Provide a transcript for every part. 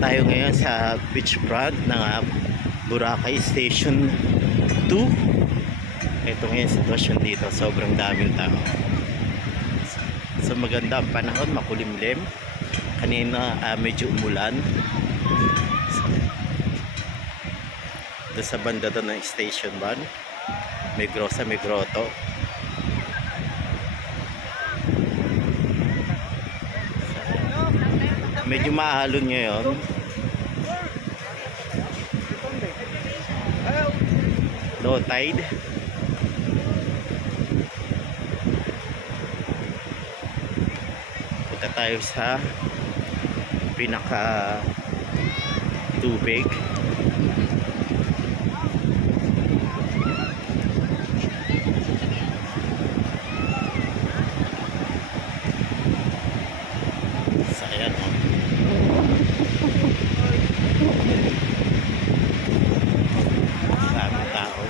tayo ngayon sa beachfront ng Boracay Station 2. Ito ngayon sitwasyon dito, sobrang daming tao. Sa maganda ang panahon, makulimlim. Kanina medyo umulan. Doon sa banda doon ng Station 1 may grosa, may grotto. Medyo mahalon ngayon. Low tide. Punta tayo sa pinaka tubig. Sayang, oh. Daming tao.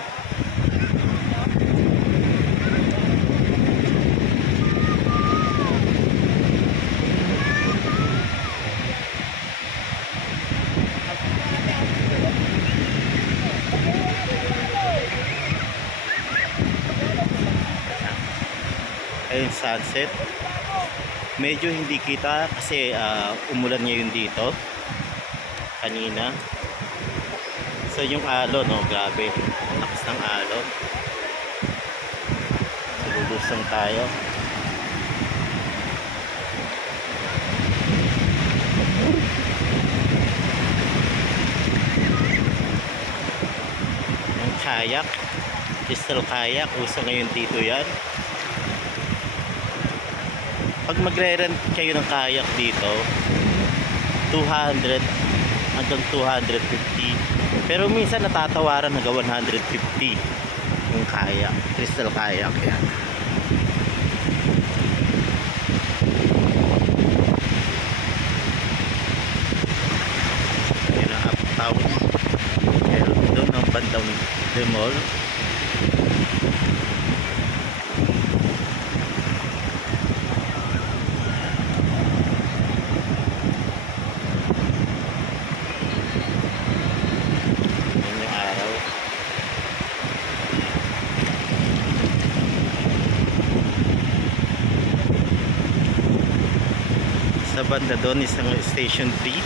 Ayun, sunset. Medyo hindi kita kasi umulan ngayon dito kanina. So yung alon, no, grabe, ang lakas ng alon. So lulusong tayo. Yung kayak, crystal kayak, uso ngayon dito yan. Pag magre-rent kayo ng kayak dito, 200 hanggang 250. Pero minsan natatawaran hanggang 150 yung kayak, crystal kayak yan. Yan ang uptown. Pero doon ang bandang The Mall. Sa banda doon isang Station 3.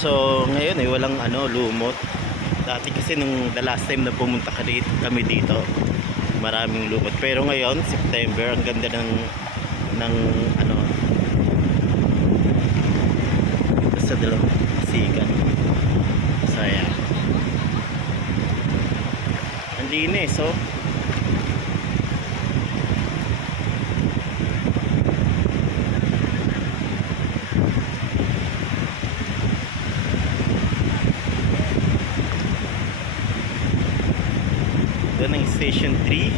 So ngayon walang lumot. Dati kasi nung the last time na pumunta kami dito, maraming lumot. Pero ngayon, September, ang ganda ng sa dalawang sikat. So ayan. Ang linis, oh. Doon ang Station 3.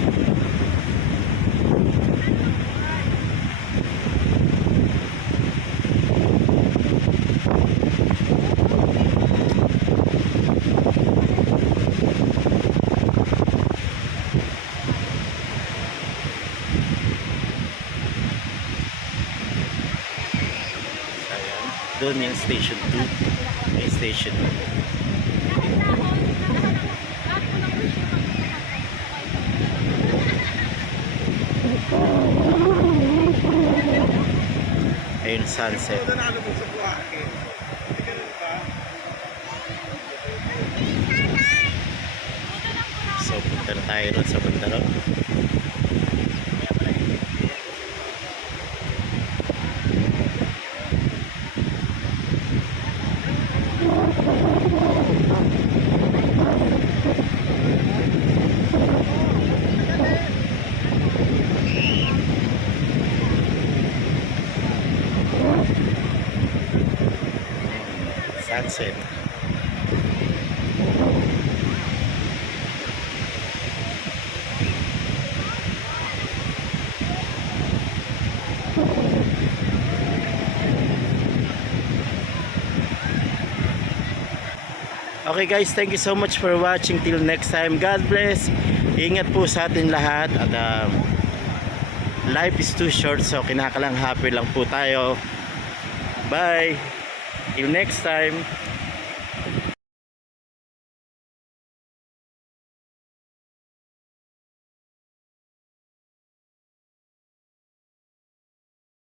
Ayan. Doon yung Station 2. May Station 2. Ayun, sunset. So punta na tayo ron sa Bandarong. Sunset. Okay guys, thank you so much for watching. Till next time, God bless. Ingat po sa atin lahat. At life is too short, so kinakalang happy lang po tayo. Bye. Till next time.